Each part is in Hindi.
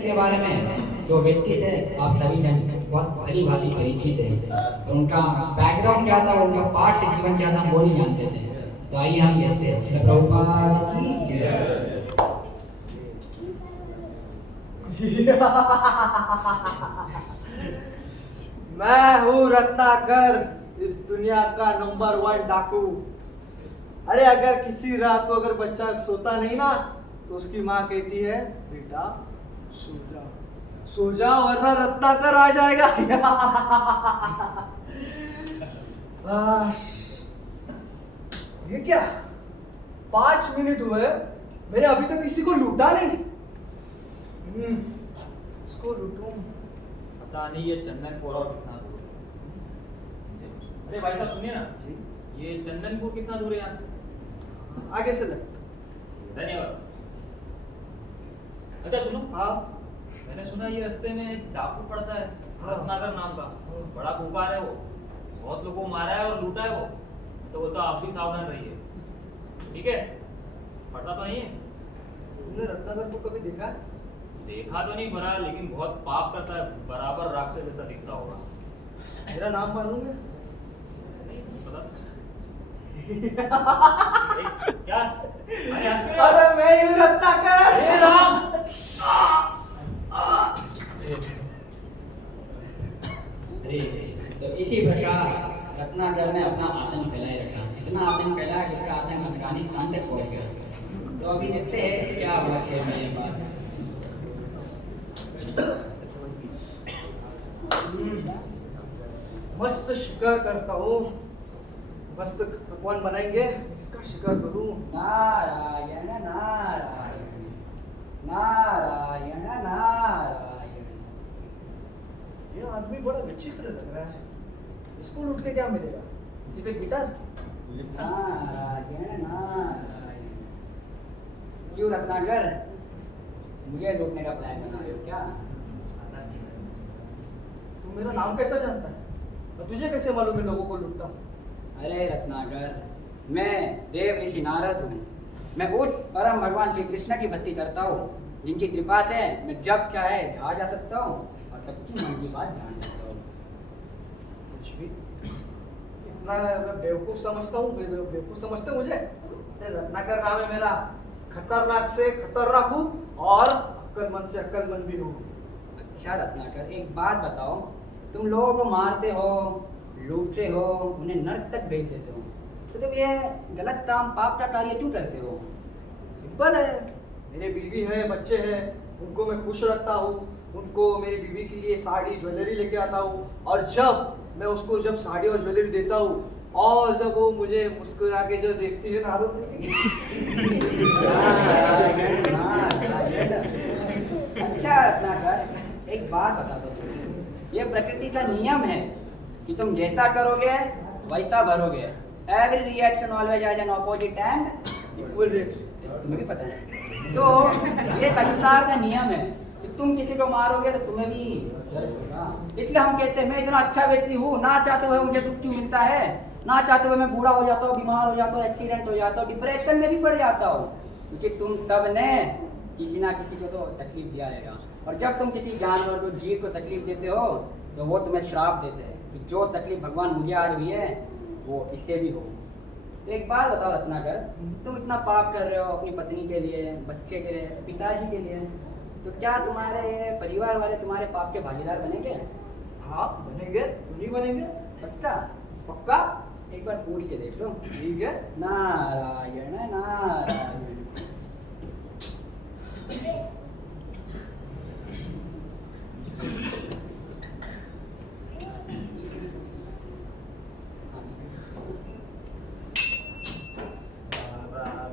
के बारे में जो व्यक्ति से आप सभी जन बहुत भली भांति परिचित है और उनका बैकग्राउंड क्या था, उनका पास्ट जीवन क्या था, वो नहीं जानते थे। तो आइए हम लेते हैं श्रील प्रभुपाद की जय। मैं हूँ रत्नाकर, इस दुनिया का नंबर 1 डाकू। अरे अगर किसी रात को अगर बच्चा सोता नहीं ना तो उसकी माँ कहती है बेटा सो जा, सो जा वरना रत्नाकर आ जाएगा। ये क्या 5 मिनट हुए, मैंने अभी तक किसी को लूटा नहीं। इसको लूटूं? पता नहीं ये चंदनपुर और कितना दूर है। अरे भाई साहब सुनिए ना जी। ये चंदनपुर कितना दूर है यहाँ से? आगे से ले। धन्यवाद। अच्छा सुनो, हाँ मैंने सुना ये रास्ते में एक डाकू पड़ता है हाँ। रत्नाकर नाम का, बड़ा खूंखार है वो, बहुत लोगों को मारा है और लूटा है वो। तो बोलता आप भी सावधान रहिए, ठीक है? पड़ता तो नहीं है? तुमने रत्नाकर को कभी देखा है? देखा तो नहीं बना, लेकिन बहुत पाप करता है, बराबर राक्षस जैसा दिखता होगा। मेरा नाम मालूम है? नहीं पता। क्या? अरे हंस क्यों रहे हो? अरे मैं ही हूँ रत्नाकर। हे राम! अरे तो इसी प्रकार रत्नाकर ने अपना आतंक फैलाए रखा, इतना आतंक फैलाया कि उसका आतंक अफगानिस्तान तक पहुंच गया। तो अभी देखते हैं क्या हुआ 6 महीने बाद। मस्त शिकार करता हूँ, मस्त पकवान बनाएंगे, इसका शिकार करूँ। नारायण नारायण नारायण नारायण। ये आदमी बड़ा विचित्र लग रहा है, इसको लूट के क्या मिलेगा? सिर्फ एक गिटार? नारायण नारायण। क्यों रत्नाकर, मुझे लूटने का प्लान बना रहे हो क्या? तू मेरा नाम कैसा जानता है और तुझे कैसे मालूम है लोगों को लूटता हूँ? अरे रत्नाकर, मैं देव ऋषि नारद हूँ। मैं उस परम भगवान श्री कृष्ण की भक्ति करता हूँ जिनकी कृपा से मैं जब चाहे जहाँ जा सकता हूँ और सबकी मन की बात जान सकता हूँ। कुछ भी इतना मैं बेवकूफ समझता हूँ, बेवकूफ समझते हो मुझे? अरे रत्नाकर नाम है मेरा, खतरनाक से खतरनाक हूँ और अक्लमंद से अक्लमंद भी हूँ। अच्छा रत्नाकर, एक बात बताओ, तुम लोगों को मारते हो, लूटते हो, उन्हें नरक तक भेज देते हो, तो तुम ये गलत काम पाप का कार्य क्यों करते हो? सिंपल है, मेरे बीवी है, बच्चे हैं, उनको मैं खुश रखता हूँ, उनको मेरी बीवी के लिए साड़ी ज्वेलरी लेके आता हूँ, और जब मैं उसको जब साड़ी और ज्वेलरी देता हूँ और जब वो मुझे मुस्कुरा के जो देखती है ना अच्छा रत्नाकर, एक बात बता दो, ये प्रकृति का नियम है कि तुम जैसा करोगे वैसा भरोगे। Every reaction always has an opposite and equal reaction. तुम्हें भी पता है। तो ये संसार का नियम है कि तुम किसी को मारोगे तो तुम्हें भी दर्द होगा। इसलिए हम कहते हैं मैं इतना अच्छा व्यक्ति हूँ, ना चाहते हुए मुझे दुख क्यों मिलता है, ना चाहते हुए मैं बूढ़ा हो जाता हूँ, बीमार हो जाता हूँ, एक्सीडेंट हो जाता हूँ, डिप्रेशन में भी पड़ जाता हूँ, क्योंकि तुम सब ने किसी ना किसी को तो तकलीफ दिया रहेगा। और जब तुम किसी जानवर को, जीव को तकलीफ देते हो तो वो तुम्हें श्राप देते हैं कि जो तकलीफ भगवान मुझे आज हुई है वो इससे भी हो। तो एक बात बताओ रत्नाकर, तुम इतना पाप कर रहे हो अपनी पत्नी के लिए, बच्चे के लिए, पिताजी के लिए, तो क्या तुम्हारे परिवार वाले तुम्हारे पाप के भागीदार बनेंगे? हाँ बनेंगे, क्यों नहीं बनेंगे? पक्का? पक्का? एक बार पूछ के देख लो। ठीक है। Narayan Narayan.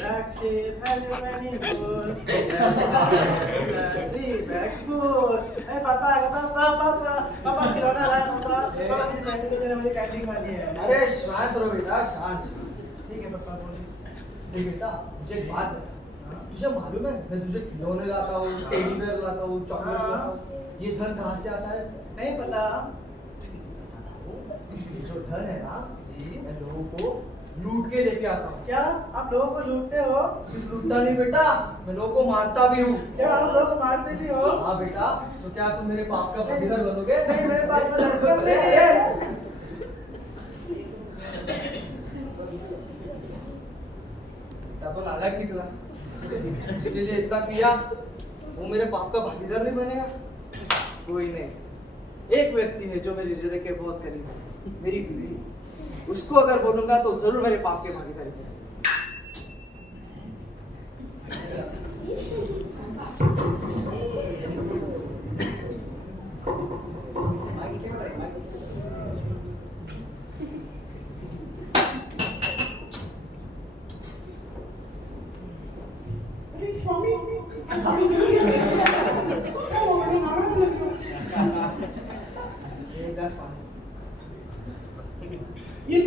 Black sheep has many wool. Black food. Hey पापा, पापा खिलौना लाया पापा। पापा मुझे पैसे दे देना, मुझे कैंडी खानी है। अरे शांत रहो बेटा, शांत। ठीक है पापा बोलिए। देख बेटा, मुझे एक बात बता, तुझे मालूम है मैं तुझे खिलौने लाता हूँ, टेडी बेयर लाता हूँ, चॉकलेट लाता हूँ, ये धन कहाँ से आता है? नहीं पता। ये जो धन है ना, मैं लोगों को लूट के लेके आता हूँ। क्या आप लोगों को लूटते हो? सिर्फ लूटता नहीं बेटा, मैं लोगों को मारता भी हूँ। क्या आप लोगों को मारते भी हो? हाँ बेटा, तो क्या तुम मेरे पाप का भागीदार बनोगे? नहीं, मेरे पास में लड़का नहीं है। बेटा तो नालायक निकला, इसके लिए इतना किया, वो मेरे पाप का भागीदार नहीं बनेगा? कोई नहीं, एक व्यक्ति है जो मेरे हृदय के बहुत करीब है, मेरी बीवी। उसको अगर बोलूंगा तो जरूर मेरे पाप के भागीदारी करेगा। अरे स्वामी, स्वामी जरूर है। क्या हुआ, मैंने नाराज लग गया। एक गिलास पानी। ये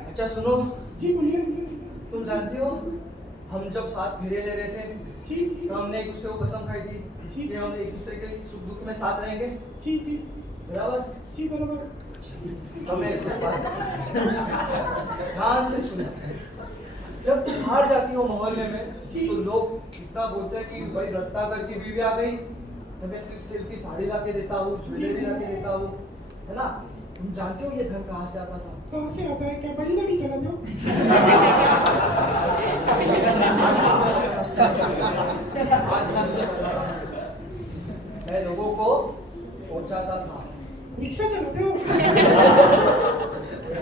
अच्छा सुनो, जी बोलिए। तुम जानती हो हम जब साथ फिरे ले रहे थे जी तो हमने एक दूसरे को कसम खाई थी कि हम एक दूसरे के सुख दुख में साथ रहेंगे, जी जी बराबर? जी बराबर। हमें ध्यान से सुनो, जब तुम बाहर जाती हो मोहल्ले में तो लोग इतना बोलते हैं कि भाई रत्नाकर की बीवी आ गई, तो मैं सिल्क की साड़ी ला के देता हूँ, ज्वेलरी ला के देता हूँ, है ना? तुम जानते हो ये घर कहाँ से आता था? कहाँ से आता है? क्या बैलगाड़ी चला दो? मैं लोगों को पहुंचाता था। रिक्शा चलाते हो?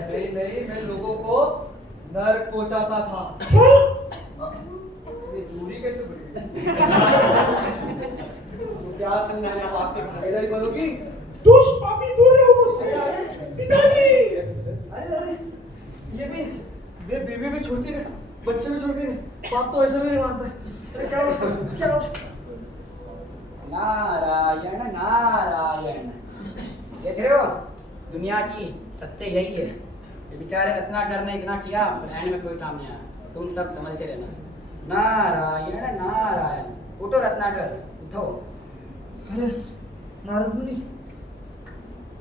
नहीं नहीं, मैं लोगों को नर्क पहुंचाता था। ये दूरी कैसे बढ़ी? तो क्या तुम मेरे पाप की भागीदारी बनोगी? दुष्ट पापी दूर रहो मुझसे। पिताजी। अरे अरे, ये भी बीवी भी छोड़ के गए, बच्चे भी छोड़ के गए, पाप तो ऐसे भी नहीं मानता है। अरे क्या क्या नारायण नारायण। देख रहे हो, दुनिया की सत्य यही है। ये बेचारे रत्नाकर ने इतना किया, पर एंड में कोई काम नहीं आया। तुम सब समझते रहना। नारायण नारायण। उठो रत्नाकर, उठो। अरे नारद मुनि,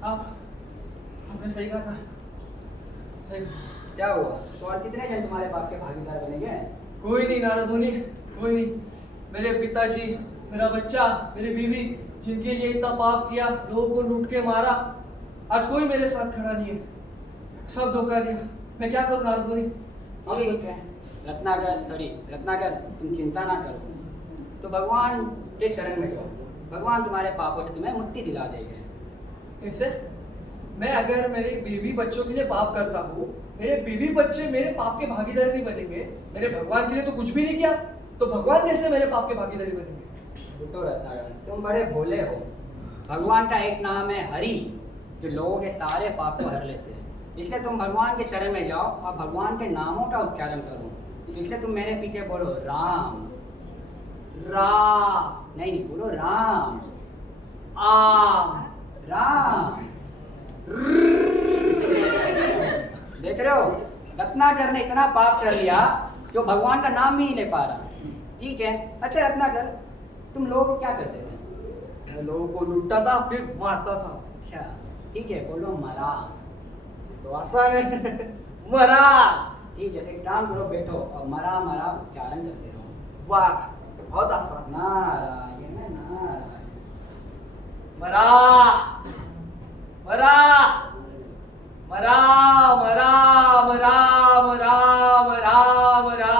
आपने सही कहा था। सही। क्या हुआ? तो और कितने जन तुम्हारे पाप के भागीदार बनेंगे? कोई नहीं नारद मुनि, कोई नहीं। मेरे पिताजी, मेरा बच्चा, मेरी बीवी, जिनके लिए इतना पाप किया, लोगों को लूट के मारा, आज कोई मेरे साथ खड़ा नहीं है। सब धोखा दिया। मैं क्या करूं नारद मुनि? आप ही बताएं। रत्नाकर तुम चिंता ना करो, तो भगवान के शरण में जाओ। भगवान तुम्हारे पापों से तुम्हें मुक्ति दिला देंगे। कैसे? मैं अगर मेरे बीवी बच्चों के लिए पाप करता हूँ, मेरे बीवी बच्चे मेरे पाप के भागीदार नहीं बनेंगे, मैंने भगवान के लिए तो कुछ भी नहीं किया, तो भगवान कैसे मेरे पाप के भागीदारी बनेंगे? तो रत्नाकर, तुम बड़े भोले हो। भगवान का एक नाम है हरि, जो लोगों के सारे पाप को हर लेते हैं। इसलिए तुम भगवान के शरण में जाओ और भगवान के नामों का उच्चारण करो। इसलिए तुम मेरे पीछे बोलो राम राम, नहीं बोलो राम आम राम। देख रहे हो, रत्नाकर ने इतना पाप कर लिया जो भगवान का नाम भी नहीं ले पा रहा। ठीक है। अच्छा रत्नाकर, तुम लोग क्या करते थे? मैं लोगों को लूटता था, फिर मारता था। अच्छा ठीक है, बोलो मरा। तो आसान है। मरा। ठीक है, तो एक काम करो, बैठो और मरा मरा उच्चारण करते रहो। वाह, बहुत आसान। नारायण नारायण। मरा मरा मरा मरा मरा मरा मरा मरा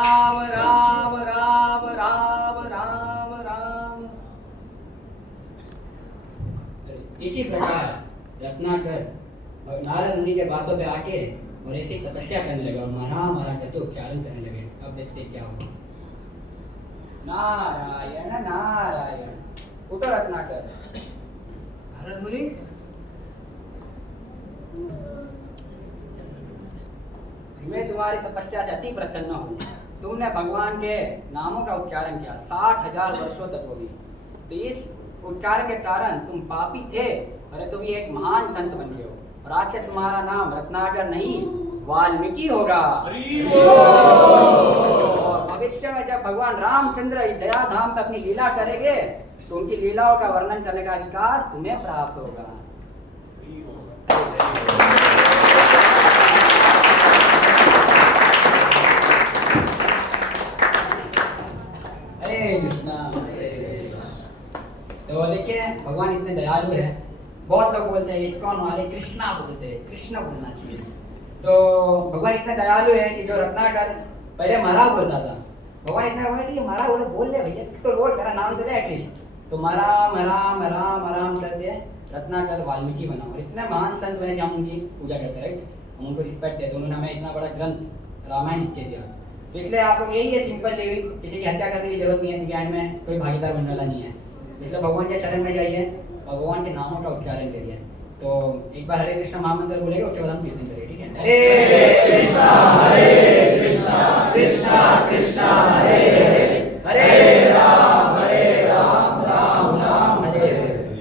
राम राम राम राम राम। इसी प्रकार रत्नाकर और नारद मुनि के बातों पे आके और ऐसे ही तपस्या करने लगे और मरा मरा करके उच्चारण करने लगे। अब देखते क्या होगा। नारायण नारायण। उठो रत्नाकर। नारद मुनि, मैं तुम्हारी तपस्या से अति प्रसन्न हूँ। तुमने भगवान के नामों का उच्चारण किया 60,000 वर्षों तक होगी, तो इस उच्चारण के कारण तुम पापी थे, अरे तुम ये एक महान संत बन गए हो। और आज से तुम्हारा नाम रत्नाकर नहीं वाल्मीकि होगा। और भविष्य में जब भगवान रामचंद्र इस दया धाम पे अपनी लीला करेंगे तो उनकी लीलाओं का वर्णन करने का अधिकार तुम्हें प्राप्त होगा। हरे कृष्णा हरे कृष्णा। तो देखिए भगवान इतने दयालु है। बहुत लोग बोलते हैं इस्कॉन वाले कृष्णा बोलते हैं, कृष्ण बोलना चाहिए। तो भगवान इतना दयालु है कि जो रत्नाकर पहले मरा बोलता था, भगवान इतना बोला कि मरा बोल ले भैया, तो बोल मेरा नाम तो ले एटलीस्ट। तो मरा मरा मरा मराम करते रत्नाकर वाल्मीकि बना, और इतने महान संत बने कि हम उनकी पूजा करते हैं, राइट। हम उनको रिस्पेक्ट देते, उन्होंने हमें इतना बड़ा ग्रंथ रामायण लिख के दिया। तो इसलिए आप लोग यही है सिंपल लिविंग, किसी की हत्या करने की जरूरत नहीं है, ज्ञान में कोई भागीदार बनने वाला नहीं है। इसलिए भगवान के शरण में जाइए और भगवान के नामों का उच्चारण करिए। तो एक बार हरे कृष्णा महामंत्र बोलेगा, उसके बाद हम कीर्तन करेंगे, ठीक है। हरे कृष्णा कृष्णा